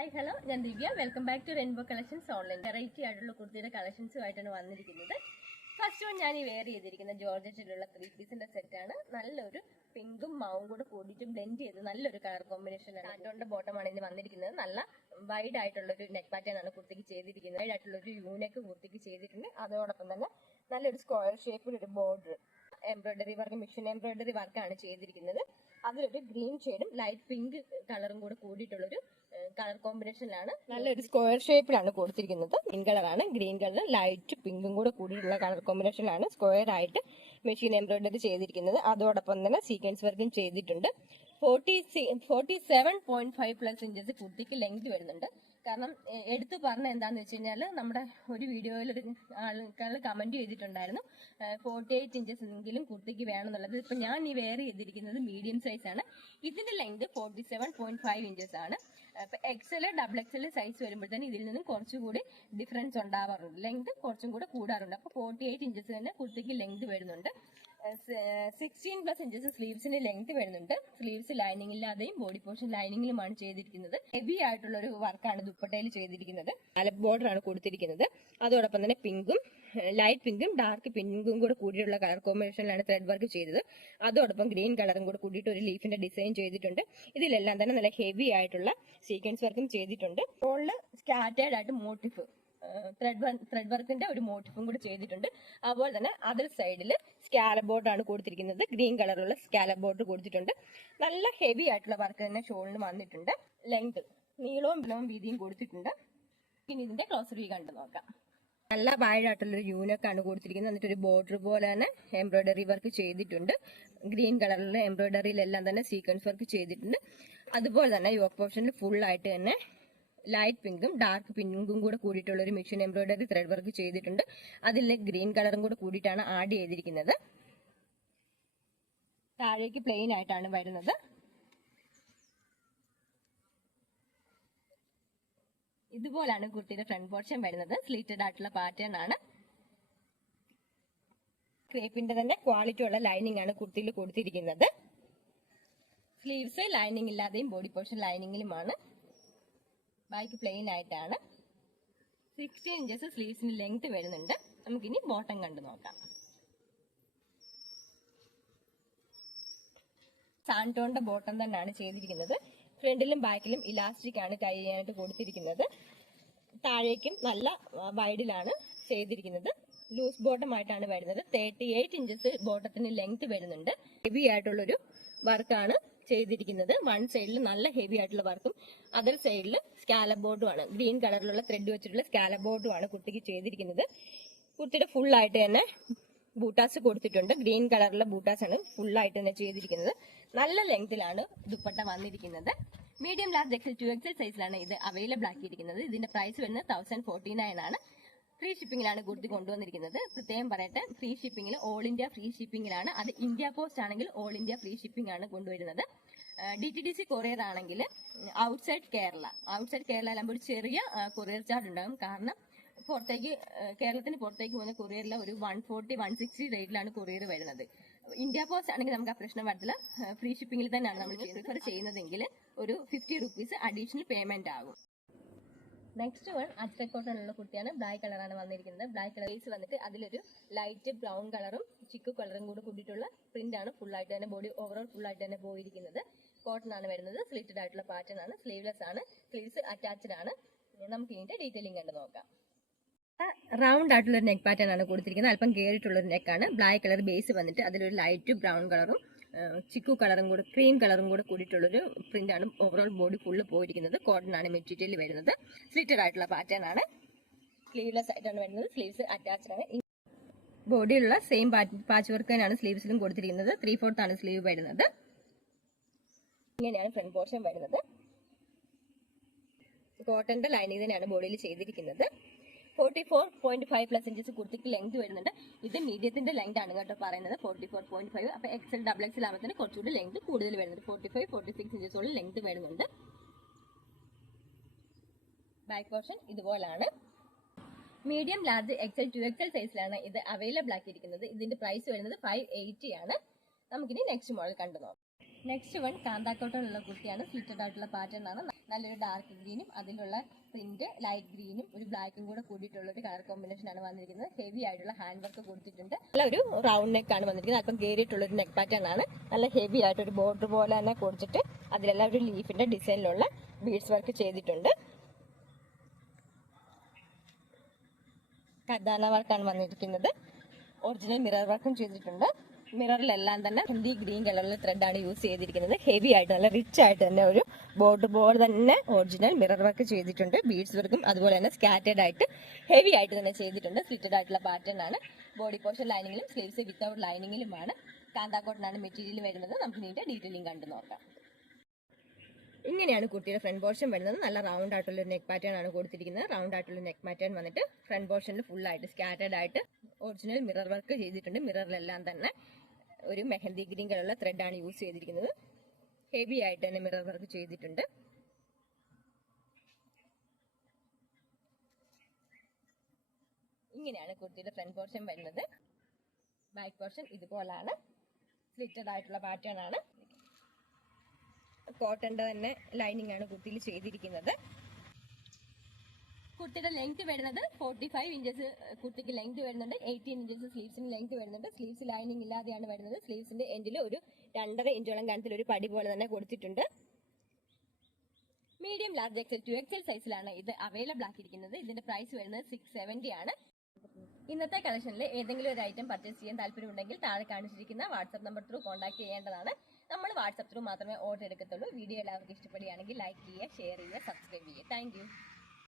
Hi hello ഞാൻ Divya. Welcome back to rainbow collections online variety ആയിട്ടുള്ള കുർത്തിയുടെ കളക്ഷൻസുമായിട്ടാണ് വന്നിരിക്കുന്നത്. ഫസ്റ്റ് വൺ ഞാൻ ഈ വെയർ ചെയ്തിരിക്കുന്ന ജോർജറ്റിലുള്ള ത്രീ പീസിന്റെ സെറ്റാണ് നല്ലൊരു പിങ്കും മാവും കൂടെ കൂടിയിട്ട് ബ്ലെൻഡ് ചെയ്ത് നല്ലൊരു കളർ കോമ്പിനേഷൻ ആണ്. ബോട്ടം ബോട്ടമാണ് ഇതിന് വന്നിരിക്കുന്നത്. നല്ല വൈഡ് ആയിട്ടുള്ള ഒരു നെക്ക് പാറ്റേൺ ആണ് കുർത്തിക്ക് ചെയ്തിരിക്കുന്നത്. വൈഡ് ആയിട്ടുള്ള ഒരു യൂനെക്ക് കുർത്തിക്ക് ചെയ്തിട്ടുണ്ട്. അതോടൊപ്പം തന്നെ നല്ലൊരു സ്ക്വയർ ഷേപ്പിൽ ഒരു border embroidery work machine embroidery വർക്കാണ് ചെയ്തിരിക്കുന്നത്. അതിലൊരു ഗ്രീൻ ഷെയ്ഡും ലൈറ്റ് പിങ്ക് കളറും കൂടെ കൂടിയിട്ടുള്ളൊരു കളർ കോമ്പിനേഷനിലാണ് നല്ലൊരു സ്ക്വയർ ഷേപ്പിലാണ് കൊടുത്തിരിക്കുന്നത്. ഗ്രീൻ കളറാണ് ഗ്രീൻ കളർ ലൈറ്റ് പിങ്കും കൂടെ കൂടിയിട്ടുള്ള കളർ കോമ്പിനേഷനിലാണ് സ്ക്വയർ ആയിട്ട് മെഷീൻ എംബ്രോയിഡറി ചെയ്തിരിക്കുന്നത്. അതോടൊപ്പം തന്നെ സീക്വൻസ് വർക്കും ചെയ്തിട്ടുണ്ട്. Forty forty seven point five plus inches കുട്ടിക്ക് ലെങ്ത് വരുന്നുണ്ട്. കാരണം എടുത്തു പറഞ്ഞ എന്താന്ന് വെച്ച് കഴിഞ്ഞാൽ നമ്മുടെ ഒരു വീഡിയോയിൽ ഒരു ആൾക്കാർ കമന്റ് ചെയ്തിട്ടുണ്ടായിരുന്നു ഫോർട്ടി എയ്റ്റ് ഇഞ്ചസ് എങ്കിലും കുർത്തിക്ക് വേണമെന്നുള്ളത്. ഇപ്പൊ ഞാൻ ഈ വെയർ ചെയ്തിരിക്കുന്നത് മീഡിയം സൈസ് ആണ്. ഇതിന്റെ length forty seven point five inches ആണ്. അപ്പൊ എക്സൽ ഡബിൾ എക്സൽ സൈസ് വരുമ്പോഴത്തേന് ഇതിൽ നിന്നും കുറച്ചുകൂടി ഡിഫറൻസ് ഉണ്ടാവാറുണ്ട്. ലെങ്ത് കുറച്ചും കൂടെ കൂടാറുണ്ട്. അപ്പൊ ഫോർട്ടി എയ്റ്റ് ഇഞ്ചസ് തന്നെ കുർത്തിക്ക് ലെങ്ത് വരുന്നുണ്ട്. സിക്സ്റ്റീൻ പ്ലസ് ഇഞ്ചസ് സ്ലീവ്സിന് ലെങ്ത് വരുന്നുണ്ട്. സ്ലീവ്സ് ലൈനിംഗ് ഇല്ലാതെയും ബോഡി പോർഷൻ ലൈനിങ്ങിലുമാണ് ചെയ്തിരിക്കുന്നത്. ഹെവി ആയിട്ടുള്ള ഒരു വർക്കാണ് ദുപ്പട്ടയിൽ ചെയ്തിരിക്കുന്നത്. അലപ്പ് ബോർഡർ ആണ് കൊടുത്തിരിക്കുന്നത്. അതോടൊപ്പം തന്നെ പിങ്കും ലൈറ്റ് പിങ്കും ഡാർക്ക് പിങ്കും കൂടെ കൂടിയുള്ള കളർ കോമ്പിനേഷനിലാണ് ത്രെഡ് വർക്ക് ചെയ്തത്. അതോടൊപ്പം ഗ്രീൻ കളറും കൂടെ കൂടിയിട്ട് ഒരു ലീഫിന്റെ ഡിസൈൻ ചെയ്തിട്ടുണ്ട്. ഇതിലെല്ലാം തന്നെ നല്ല ഹെവി ആയിട്ടുള്ള സീക്വൻസ് വർക്കും ചെയ്തിട്ടുണ്ട്. മുകളിൽ സ്കാറ്റേഡ് ആയിട്ട് മോട്ടിഫ് ത്രെഡ് ത്രെഡ് വർക്കിന്റെ ഒരു മോട്ടിഫും കൂടി ചെയ്തിട്ടുണ്ട്. അതുപോലെ തന്നെ അതർ സൈഡിൽ ആണ് കൊടുത്തിരിക്കുന്നത്. ഗ്രീൻ കളറുള്ള സ്കാലബോർഡ് കൊടുത്തിട്ടുണ്ട്. നല്ല ഹെവി ആയിട്ടുള്ള വർക്ക് തന്നെ ഷോളിന് വന്നിട്ടുണ്ട്. ലെങ്ത് നീളവും ബലവും വീതിയും കൊടുത്തിട്ടുണ്ട്. പിന്നെ ഇതിന്റെ ക്ലോസ് കണ്ടു നോക്കാം. നല്ല വാഴായിട്ടുള്ളൊരു യൂനക്കാണ് കൊടുത്തിരിക്കുന്നത്. എന്നിട്ട് ഒരു ബോർഡർ പോലെ തന്നെ എംബ്രോയിഡറി വർക്ക് ചെയ്തിട്ടുണ്ട്. ഗ്രീൻ കളറിലെ എംബ്രോയിഡറിയിലെല്ലാം തന്നെ സീക്വൻസ് വർക്ക് ചെയ്തിട്ടുണ്ട്. അതുപോലെ തന്നെ യോക്ക് ഓപ്ഷനിൽ ഫുൾ ആയിട്ട് തന്നെ ലൈറ്റ് പിങ്കും ഡാർക്ക് പിങ്കും കൂടെ കൂടിയിട്ടുള്ള ഒരു മെഷീൻ എംബ്രോയിഡറി ത്രെഡ് വർക്ക് ചെയ്തിട്ടുണ്ട്. അതിൽ ഗ്രീൻ കളറും കൂടെ കൂടിയിട്ടാണ് ആഡ് ചെയ്തിരിക്കുന്നത്. താഴേക്ക് പ്ലെയിൻ ആയിട്ടാണ് വരുന്നത്. ഇതുപോലാണ് കുർത്തിയുടെ ഫ്രണ്ട് പോർഷൻ വരുന്നത്. സ്ലീറ്റഡ് ആയിട്ടുള്ള പാറ്റേൺ ആണ്. ക്രേപ്പിന്റെ തന്നെ ക്വാളിറ്റി ഉള്ള ലൈനിങ് ആണ് കുർത്തിയിൽ കൊടുത്തിരിക്കുന്നത്. സ്ലീവ്സ് ലൈനിങ് ഇല്ലാതെയും ബോഡി പോർഷൻ ലൈനിങ്ങിലുമാണ് ബാക്ക് പ്ലെയിൻ ആയിട്ടാണ്. സിക്സ്റ്റീൻ ഇഞ്ചസ് സ്ലീവ്സിന് ലെങ്ത് വരുന്നുണ്ട്. നമുക്കിനി ബോട്ടം കണ്ടു നോക്കാം. സാന്റോണിന്റെ ബോട്ടം തന്നെയാണ് ചെയ്തിരിക്കുന്നത്. ഫ്രണ്ടിലും ബാക്കിലും ഇലാസ്റ്റിക് ആണ് ടൈ ചെയ്യാനായിട്ട് കൊടുത്തിരിക്കുന്നത്. താഴേക്കും നല്ല വൈഡിലാണ് ചെയ്തിരിക്കുന്നത്. ലൂസ് ബോട്ടം ആയിട്ടാണ് വരുന്നത്. തേർട്ടി എയ്റ്റ് ഇഞ്ചസ് ബോട്ടത്തിന് ലെങ്ത് വരുന്നുണ്ട്. ഹെവി ആയിട്ടുള്ളൊരു വർക്കാണ് ചെയ്തിരിക്കുന്നത് വൺ സൈഡിൽ നല്ല ഹെവി ആയിട്ടുള്ള വർക്കും അതർ സൈഡിൽ സ്കാലബ് ബോർഡും ആണ്. ഗ്രീൻ കളറിലുള്ള ത്രെഡ് വെച്ചിട്ടുള്ള സ്കാലബ് ബോർഡും ആണ് കുർത്തിക്ക് ചെയ്തിരിക്കുന്നത്. കുട്ടിയുടെ ഫുൾ ആയിട്ട് തന്നെ ബൂട്ടാസ് കൊടുത്തിട്ടുണ്ട്. ഗ്രീൻ കളറിലെ ബൂട്ടാസ് ആണ് ഫുൾ ആയിട്ട് തന്നെ ചെയ്തിരിക്കുന്നത്. നല്ല ലെങ്തിലാണ് ദുപ്പട്ട വന്നിരിക്കുന്നത്. Medium large XL two XL സൈസിലാണ് ഇത് അവൈലബിൾ ആക്കിയിരിക്കുന്നത്. ഇതിന്റെ പ്രൈസ് വരുന്നത് തൗസൻഡ് ഫോർട്ടി നയൻ ആണ്. ഫ്രീ ഷിപ്പിംഗിലാണ് കുർത്തി കൊണ്ടുവന്നിരിക്കുന്നത്. പ്രത്യേകം പറയട്ടെ ഫ്രീ ഷിപ്പിംഗിൽ ഓൾ ഇന്ത്യ ഫ്രീ ഷിപ്പിംഗിലാണ് അത് ഇന്ത്യ പോസ്റ്റ് ആണെങ്കിൽ ഓൾ ഇന്ത്യ ഫ്രീ ഷിപ്പിംഗ് ആണ് കൊണ്ടുവരുന്നത്. D T D C courier ആണെങ്കിൽ ഔട്ട്സൈഡ് കേരള ഔട്ട്സൈഡ് കേരള ആകുമ്പോൾ ഒരു ചെറിയ കൊറിയർ ചാർജ് ഉണ്ടാകും. കാരണം പുറത്തേക്ക് കേരളത്തിന് പുറത്തേക്ക് പോകുന്ന കൊറിയറിൽ ഒരു വൺ ഫോർട്ടി വൺ സിക്സ്റ്റി റേറ്റിലാണ് കൊറിയർ വരുന്നത്. ഇന്ത്യ പോസ്റ്റ് ആണെങ്കിൽ നമുക്ക് ആ പ്രശ്നം വരത്തില്ല. ഫ്രീ ഷിപ്പിംഗിൽ തന്നെയാണ് നമ്മൾ പ്രിഫർ ചെയ്യുന്നതെങ്കിൽ ഒരു ഫിഫ്റ്റി റുപ്പീസ് അഡീഷണൽ പേയ്മെന്റ് ആകും. നെക്സ്റ്റ് വൺ അജ്രക് കോട്ടൺ ഉള്ള കുട്ടിയാണ് ബ്ലാക്ക് കളറാണ് വന്നിരിക്കുന്നത്. ബ്ലാക്ക് കളർ ബേസ് വന്നിട്ട് അതിലൊരു ലൈറ്റ് ബ്രൗൺ കളറും ചിക്കു കളറും കൂടി കൂടിയിട്ടുള്ള പ്രിന്റ് ആണ് ഫുൾ ആയിട്ട് തന്നെ ബോഡി ഓവറോൾ ഫുൾ ആയിട്ട് തന്നെ പോയിരിക്കുന്നത്. കോട്ടൺ ആണ് വരുന്നത്. സ്ലിറ്റഡ് ആയിട്ടുള്ള പാറ്റേൺ ആണ്. സ്ലീവ്ലെസ് ആണ്. സ്ലീവ്സ് അറ്റാച്ച്ഡ് ആണ്. നമുക്ക് ഇതിന്റെ ഡീറ്റെയിലിംഗ് കണ്ട് നോക്കാം. റൗണ്ട് ആയിട്ടുള്ള നെക്ക് പാറ്റേൺ ആണ് കൊടുത്തിരിക്കുന്നത്. അല്പം കേറിയിട്ടുള്ള ഒരു നെക്കാണ് ബ്ലാക്ക് കളർ ബേസ് വന്നിട്ട് അതിലൊരു ലൈറ്റ് ബ്രൗൺ കളറും ചിക്കു കളറും കൂടെ ക്രീം കളറും കൂടെ കൂടിയിട്ടുള്ളൊരു പ്രിന്റ് ആണ് ഓവറോൾ ബോഡി ഫുള്ള് പോയിരിക്കുന്നത്. കോട്ടൺ ആണ് മെറ്റീരിയൽ വരുന്നത്. സ്ലിറ്റഡ് ആയിട്ടുള്ള പാറ്റേൺ ആണ്. സ്ലീവ്ലെസ് ആയിട്ടാണ് വരുന്നത്. സ്ലീവ്സ് അറ്റാച്ച്ഡ് ആണ്. ബോഡിയിലുള്ള സെയിം പാച്ച് വർക്ക് തന്നെയാണ് സ്ലീവ്സിലും കൊടുത്തിരിക്കുന്നത്. ത്രീ ഫോർത്ത് ആണ് സ്ലീവ് വരുന്നത്. ഇങ്ങനെയാണ് ഫ്രണ്ട് പോർഷൻ വരുന്നത്. കോട്ടന്റെ ലൈനിങ് തന്നെയാണ് ബോഡിയിൽ ചെയ്തിരിക്കുന്നത്. Forty four point five plus inches കുർത്തിക്ക് length വരുന്നുണ്ട്. ഇത് മീഡിയത്തിന്റെ ലെങ്ത് ആണ് കേട്ടോ പറയുന്നത്. ഫോർട്ടി ഫോർ പോയിന്റ് ഫൈവ് അപ്പൊ എക്സൽ ഡബിൾ എക്സൽ ആകുമ്പോൾ കുറച്ചുകൂടി ലെങ്ത് കൂടുതൽ വരുന്നുണ്ട്. ഫോർട്ടി ഫൈവ് ഫോർട്ടി സിക്സ് ഇഞ്ചസോളം ലെങ്ത് വരുന്നുണ്ട്. Back portion ഇതുപോലാണ്. Medium large XL two XL സൈസിലാണ് ഇത് അവൈലബിൾ ആക്കിയിരിക്കുന്നത്. ഇതിന്റെ പ്രൈസ് വരുന്നത് ഫൈവ് എയ്റ്റി ആണ്. നമുക്കിനി നെക്സ്റ്റ് മോഡൽ കണ്ടു നോക്കാം നെക്സ്റ്റ് വൺ കാന്താക്കോട്ടനുള്ള കുർത്തിയാണ് സ്ലിറ്റഡ് ആയിട്ടുള്ള പാറ്റേൺ ആണ്. നല്ലൊരു ഡാർക്ക് ഗ്രീനും അതിലുള്ള പ്രിന്റ് ലൈറ്റ് ഗ്രീനും ഒരു ബ്ലാക്കും കൂടെ കൂടിയിട്ടുള്ള ഒരു കളർ കോമ്പിനേഷൻ ആണ് വന്നിരിക്കുന്നത്. ഹെവി ആയിട്ടുള്ള ഹാൻഡ് വർക്ക് കൊടുത്തിട്ടുണ്ട്. നല്ല ഒരു റൗണ്ട് നെക്ക് ആണ് വന്നിരിക്കുന്നത്. അല്പം കയറിയിട്ടുള്ള ഒരു നെക്ക് പാറ്റേൺ ആണ്. നല്ല ഹെവി ആയിട്ട് ഒരു ബോർഡർ പോലെ തന്നെ കൊടുത്തിട്ട് അതിലെല്ലാം ഒരു ലീഫിന്റെ ഡിസൈനിലുള്ള ബീഡ്സ് വർക്ക് ചെയ്തിട്ടുണ്ട്. കദാന വർക്കാണ് വന്നിരിക്കുന്നത്. ഒറിജിനൽ മിറർ വർക്കും ചെയ്തിട്ടുണ്ട്. മിററിലെല്ലാം തന്നെ ഹിന്ദി ഗ്രീൻ കളറിലെ ത്രെഡാണ് യൂസ് ചെയ്തിരിക്കുന്നത്. ഹെവി ആയിട്ട് നല്ല റിച്ച് ആയിട്ട് തന്നെ ഒരു ബോർഡ് പോലെ തന്നെ ഒറിജിനൽ മിറർ വർക്ക് ചെയ്തിട്ടുണ്ട്. ബീഡ്സ് വർക്കും അതുപോലെ തന്നെ സ്കാറ്റേഡ് ആയിട്ട് ഹെവി ആയിട്ട് തന്നെ ചെയ്തിട്ടുണ്ട്. സ്ലിറ്റഡ് ആയിട്ടുള്ള പാറ്റേൺ ആണ്. ബോഡി പോർഷൻ ലൈനിങ്ങിലും സ്ലീവ്സ് വിത്തൗട്ട് ലൈനിങ്ങിലുമാണ് കാന്താക്കോട്ടനാണ് മെറ്റീരിയൽ വരുന്നത്. നമുക്ക് ഇതിന്റെ ഡീറ്റെയിലിംഗ് കണ്ടു നോക്കാം. ഇങ്ങനെയാണ് കുട്ടിയുടെ ഫ്രണ്ട് പോർഷൻ വരുന്നത്. നല്ല റൗണ്ട് ആയിട്ടുള്ള നെക്ക് പാറ്റേൺ ആണ് കൊടുത്തിരിക്കുന്നത്. റൗണ്ട് ആയിട്ടുള്ള നെക്ക് പാറ്റേൺ വന്നിട്ട് ഫ്രണ്ട് പോർഷനിൽ ഫുൾ ആയിട്ട് സ്കാറ്റേഡ് ആയിട്ട് ഒറിജിനൽ മിറർ വർക്ക് ചെയ്തിട്ടുണ്ട്. മിററിലെല്ലാം തന്നെ ഒരു മെഹന്തി ഗ്രീൻ കളറുള്ള ത്രെഡ് ആണ് യൂസ് ചെയ്തിരിക്കുന്നത്. ഹെവി ആയിട്ട് തന്നെ മിറർ വർക്ക് ചെയ്തിട്ടുണ്ട്. ഇങ്ങനെയാണ് കുർത്തിയുടെ ഫ്രണ്ട് പോർഷൻ വരുന്നത്. ബാക്ക് പോർഷൻ ഇതുപോലാണ്. സ്ലിറ്റഡ് ആയിട്ടുള്ള പാറ്റേൺ ആണ്. കോട്ടന്റെ തന്നെ ലൈനിങ് ആണ് കുർത്തിയിൽ ചെയ്തിരിക്കുന്നത്. കുർത്തിയുടെ ലെങ്ത് വരുന്നത് ഫോർട്ടി ഫൈവ് ഇഞ്ചസ് കുർത്തിക്ക് ലെങ്ത് വരുന്നുണ്ട്. എയ്റ്റീൻ ഇഞ്ചസ് സ്ലീവ്സിന് ലെങ്ത് വരുന്നുണ്ട്. സ്ലീവ്സ് ലൈനിങ് ഇല്ലാതെയാണ് വരുന്നത്. സ്ലീവ്സിന്റെ എൻഡിൽ ഒരു രണ്ടര ഇഞ്ചോളം കനത്തിൽ ഒരു പടി പോലെ തന്നെ കൊടുത്തിട്ടുണ്ട്. Medium large XL two XL സൈസിലാണ് ഇത് അവൈലബിൾ ആക്കിയിരിക്കുന്നത്. ഇതിന്റെ പ്രൈസ് വരുന്നത് സിക്സ് സെവന്റി ആണ് ഇന്നത്തെ കളക്ഷനിൽ ഏതെങ്കിലും ഒരു ഐറ്റം പർച്ചേസ് ചെയ്യാൻ താല്പര്യമുണ്ടെങ്കിൽ താഴെ കാണിച്ചിരിക്കുന്ന വാട്സ്ആപ്പ് നമ്പർ ത്രൂ കോൺടാക്ട് ചെയ്യേണ്ടതാണ്. നമ്മൾ വാട്സ്ആപ്പ് ത്രൂ മാത്രമേ ഓർഡർ എടുക്കത്തുള്ളൂ. വീഡിയോ എല്ലാവർക്കും ഇഷ്ടപ്പെടുകയാണെങ്കിൽ ലൈക്ക് ചെയ്യുക ഷെയർ ചെയ്യുക സബ്സ്ക്രൈബ് ചെയ്യുക. താങ്ക്